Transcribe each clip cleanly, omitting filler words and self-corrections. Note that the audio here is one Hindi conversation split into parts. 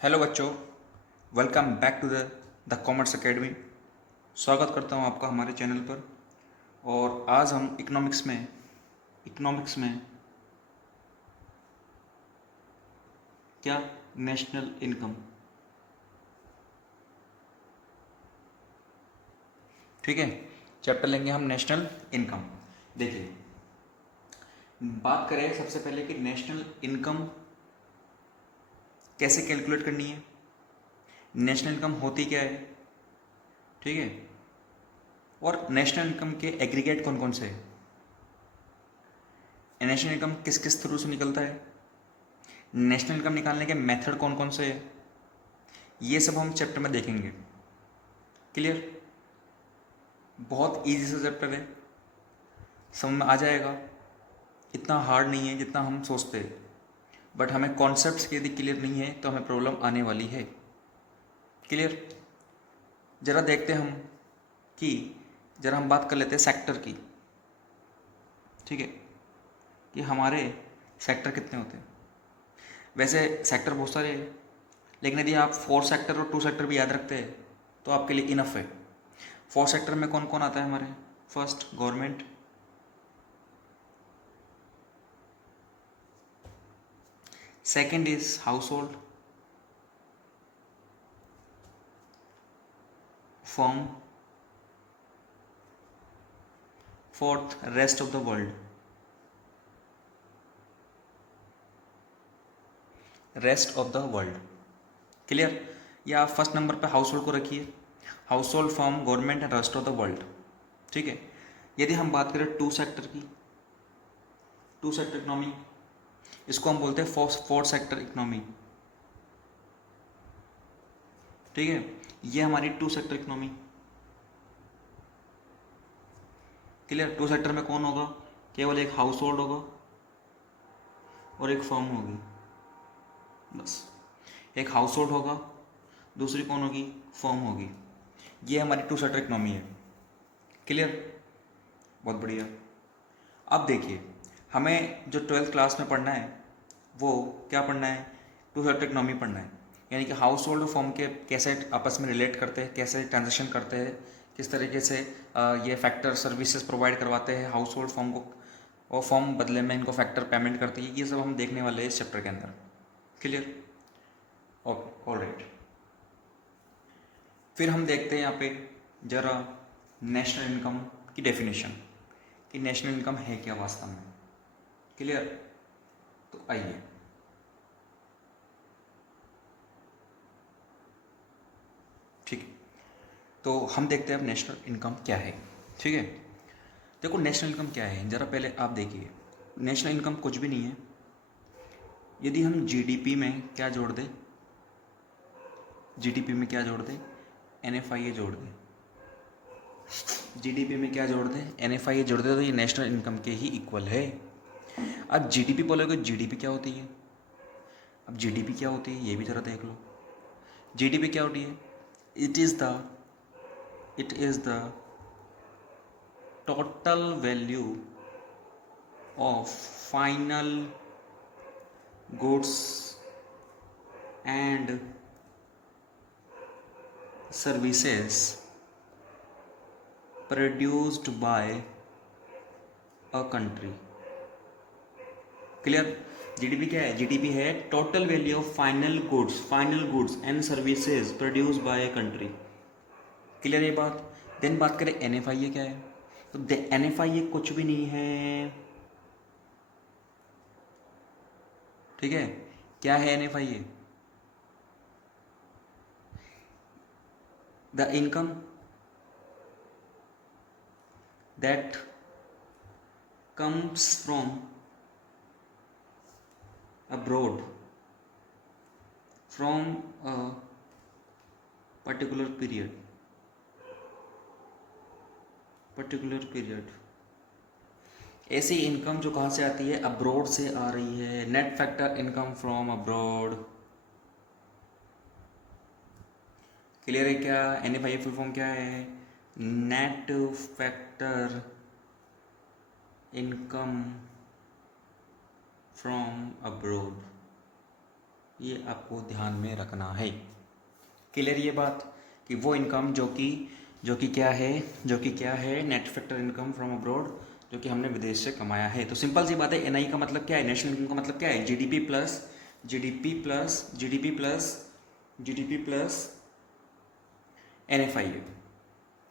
हेलो बच्चों, welcome back to the commerce academy. स्वागत करता हूं आपका हमारे चैनल पर। और आज हम इकोनॉमिक्स में क्या नेशनल इनकम, ठीक है, चैप्टर लेंगे हम नेशनल इनकम। देखिए, बात करें सबसे पहले कि नेशनल इनकम कैसे कैलकुलेट करनी है, नेशनल इनकम होती क्या है, ठीक है, और नेशनल इनकम के एग्रीगेट कौन कौन से है, नेशनल इनकम किस किस थ्रू से निकलता है, नेशनल इनकम निकालने के मेथड कौन कौन से है, ये सब हम चैप्टर में देखेंगे। क्लियर? बहुत इजी सा चैप्टर है, समझ में आ जाएगा। इतना हार्ड नहीं है जितना हम सोचते हैं, बट हमें कॉन्सेप्ट्स यदि क्लियर नहीं है तो हमें प्रॉब्लम आने वाली है। क्लियर? ज़रा देखते हैं हम कि ज़रा हम बात कर लेते हैं सेक्टर की, ठीक है, कि हमारे सेक्टर कितने होते हैं। वैसे सेक्टर बहुत सारे हैं, लेकिन यदि आप 4 सेक्टर और 2 सेक्टर भी याद रखते हैं तो आपके लिए इनफ है। 4 सेक्टर में कौन कौन आता है हमारे? First government, second is house hold, firm, fourth rest of the world. Rest of the world. Clear? या आप फर्स्ट नंबर पे हाउस होल्ड को रखिए, house hold, firm, government and rest of the world, ठीक है। यदि हम बात करें 2 सेक्टर की, 2 सेक्टर इकोनॉमी, इसको हम बोलते हैं फोर्थ सेक्टर इकोनॉमी, ठीक है। ये हमारी 2 सेक्टर इकोनॉमी। क्लियर? 2 सेक्टर में कौन होगा? केवल एक हाउस होल्ड होगा और एक फर्म होगी, बस। एक हाउस होल्ड होगा, दूसरी कौन होगी? फर्म होगी। ये हमारी 2 सेक्टर इकोनॉमी है। क्लियर? बहुत बढ़िया। अब देखिए, हमें जो 12th क्लास में पढ़ना है वो क्या पढ़ना है? 2 सेक्टर इकोनॉमी पढ़ना है, यानी कि हाउस होल्ड और फर्म के कैसे आपस में रिलेट करते हैं, कैसे ट्रांजेक्शन करते हैं, किस तरीके से ये फैक्टर सर्विसेज प्रोवाइड करवाते हैं हाउस होल्ड फर्म को, और फर्म बदले में इनको फैक्टर पेमेंट करती है। ये सब हम देखने वाले हैं इस चैप्टर के अंदर। क्लियर? Okay, all right. फिर हम देखते हैं यहाँ पे जरा नेशनल इनकम की डेफिनेशन, कि नेशनल इनकम है क्या वास्तव में। क्लियर? तो आइए, ठीक है, तो हम देखते हैं अब नेशनल इनकम क्या है। ठीक है, देखो नेशनल इनकम क्या है, ज़रा पहले आप देखिए। नेशनल इनकम कुछ भी नहीं है। यदि हम जीडीपी में क्या जोड़ दें, जीडीपी में क्या जोड़ दें? एनएफआईए जोड़ दें। जीडीपी में क्या जोड़ दें? एनएफआईए जोड़ दें, तो ये नेशनल इनकम के ही इक्वल है। अब जीडीपी बोलोगे, जीडीपी क्या होती है? अब जीडीपी क्या होती है ये भी ज़रा देख लो। जीडीपी क्या होती है? It is the total value of final goods and services produced by a country. Clear? GDP क्या है? जीडीपी है total value of final goods and services produced by a country. Clear ये बात? देन बात करें एनएफआईए क्या है, तो एनएफआईए कुछ भी नहीं है। ठीक है, क्या है NFIA? The income that comes from abroad from a particular period। ऐसी इनकम जो कहाँ से आती है? अब्रॉड से आ रही है। Net factor income from abroad. Clear है क्या? एनएफआईए फुल फॉर्म क्या है? Net factor income from abroad. ये आपको ध्यान में रखना है। क्लियर ये बात कि वो इनकम जो कि क्या है net factor income from abroad, जो कि हमने विदेश से कमाया है। तो सिंपल सी बात है, एनआई का मतलब क्या है, नेशनल इनकम का मतलब क्या है, जीडीपी प्लस एनएफआई है।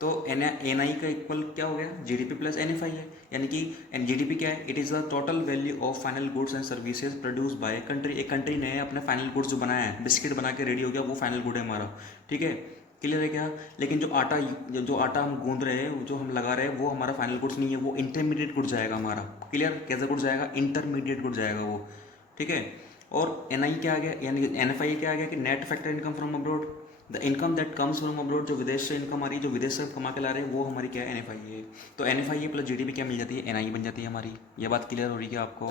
तो एन आई का इक्वल क्या हो गया, जीडीपी प्लस एनएफआई है। यानी कि जीडीपी क्या है, it is the total value of final goods and services produce by country. एक कंट्री ने अपने फाइनल गुड्स जो बनाया है, बिस्किट बना के रेडी हो गया, वो फाइनल गुड है हमारा, ठीक है, क्लियर है क्या। लेकिन जो आटा हम गूंद रहे हैं, जो हम लगा रहे हैं, वो हमारा फाइनल गुड्स नहीं है, वो इंटरमीडिएट गुड जाएगा हमारा। क्लियर, कैसा गुड जाएगा, इंटरमीडिएट गुड जाएगा वो, ठीक है। और एन आई क्या आ गया, यानी एन एफ आई क्या आ गया कि net factor income from abroad, the income that comes from abroad, जो विदेश से इनकम आ रही है, जो विदेश से कमा के ला रहे हैं, वो हमारी क्या है, एन एफ आई है। तो एन एफ आई है प्लस जी डी पी क्या मिल जाती है, एन आई बन जाती है हमारी। ये बात क्लियर हो रही है आपको,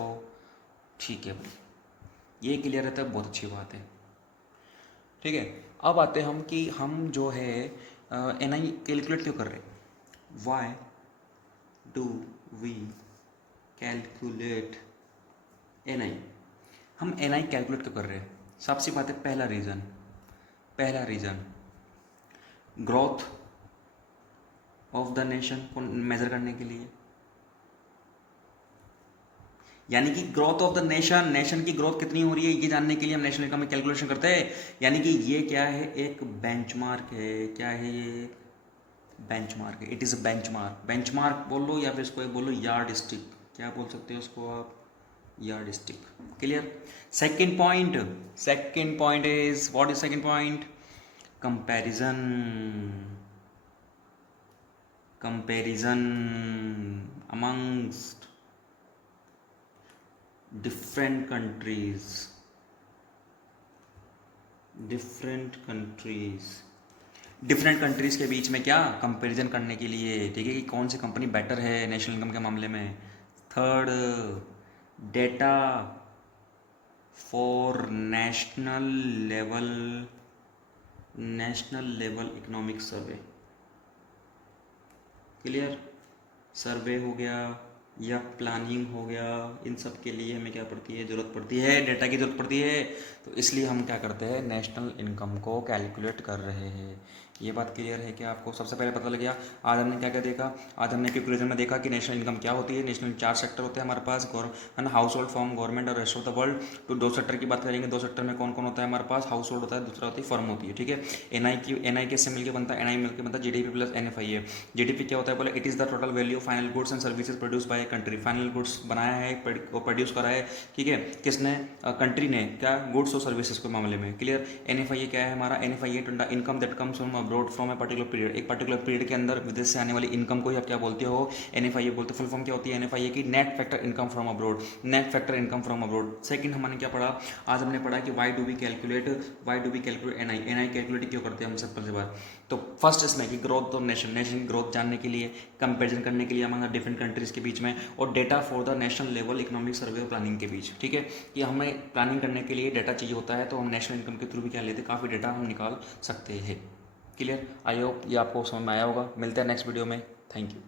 ठीक है भाई, ये क्लियर रहता है, बहुत अच्छी बात है, ठीक है। अब आते हैं हम कि हम जो है एन आई कैलकुलेट क्यों कर रहे हैं, why do we calculate N I. हम एन आई कैलकुलेट क्यों कर रहे हैं, सबसे बात है, पहला reason growth of the nation को मेजर करने के लिए, यानी कि ग्रोथ ऑफ द नेशन की ग्रोथ कितनी हो रही है ये जानने के लिए हम नेशनल इनकम में कैलकुलेशन करते हैं। यानी कि ये क्या है, एक बेंचमार्क है। क्या है ये, बेंचमार्क है, इट इज़ अ बेंचमार्क बोल लो, या फिर इसको बोलो यार्ड स्टिक, क्या बोल सकते हो उसको आप, yard stick. Clear. Second point is, what is second point, comparison amongst different countries के बीच में क्या कंपैरिजन करने के लिए, ठीक है, कि कौन सी कंपनी बेटर है नेशनल इनकम के मामले में। Third, data for national level economic survey. Clear, survey हो गया या प्लानिंग हो गया, इन सब के लिए हमें क्या पड़ती है, ज़रूरत पड़ती है, डेटा की ज़रूरत पड़ती है। तो इसलिए हम क्या करते हैं, नेशनल इनकम को कैलकुलेट कर रहे हैं। ये बात क्लियर है कि आपको सबसे पहले पता लग गया। आज हमने क्या क्या देखा, आज हमने कैलकुलेशन में देखा कि नेशनल इनकम क्या होती है। नेशनल 4 सेक्टर होते हैं हमारे पास, है ना, हाउस होल्ड, फर्म, गवर्नमेंट और रेस्ट ऑफ द वर्ल्ड। तो 2 सेक्टर की बात करेंगे, 2 सेक्टर में कौन कौन होता है हमारे पास, हाउस होल्ड होता है, दूसरा होती है फर्म होती है, ठीक है। एन आई किससे मिलकर बनता है, एन आई मिलकर बनता है G D P plus N F I है। जी डी पी क्या होता है बोले, it is the total value of final goods and services produce by country. Final goods बनाया है, प्रोड्यूस करा है, ठीक है, किसने, कंट्री ने, क्या, गुड्स और सर्विसेज के मामले में। Clear. N F I A क्या है हमारा, N F I A income that comes from abroad from a particular period. एक पर्टिकुलर पीरियड के अंदर विदेश से आने वाली इनकम को ही आप क्या बोलते हो, एन एफ आई ए बोलते हो। फुल फॉर्म क्या होती है एन एफ आई ए की, net factor income from abroad, net factor income from abroad. Second हमने क्या पढ़ा, आज हमने पढ़ा कि why do we calculate N I calculate क्यों करते हैं हम, सिंपल सी बात। तो फर्स्ट इसमें कि ग्रोथ ऑफ नेशन की ग्रोथ जानने के लिए, कंपेरिजन करने के लिए हमारा डिफरेंट कंट्रीज़ के बीच में, और data for the national level economic सर्वे और प्लानिंग के बीच, ठीक है, कि हमें प्लानिंग करने के लिए डेटा चाहिए होता है, तो हम नेशनल इनकम के थ्रू भी क्या लेते हैं, काफ़ी डेटा हम निकाल सकते हैं। क्लियर, आई होप ये आपको समझ में आया होगा। मिलते हैं नेक्स्ट वीडियो में, थैंक यू।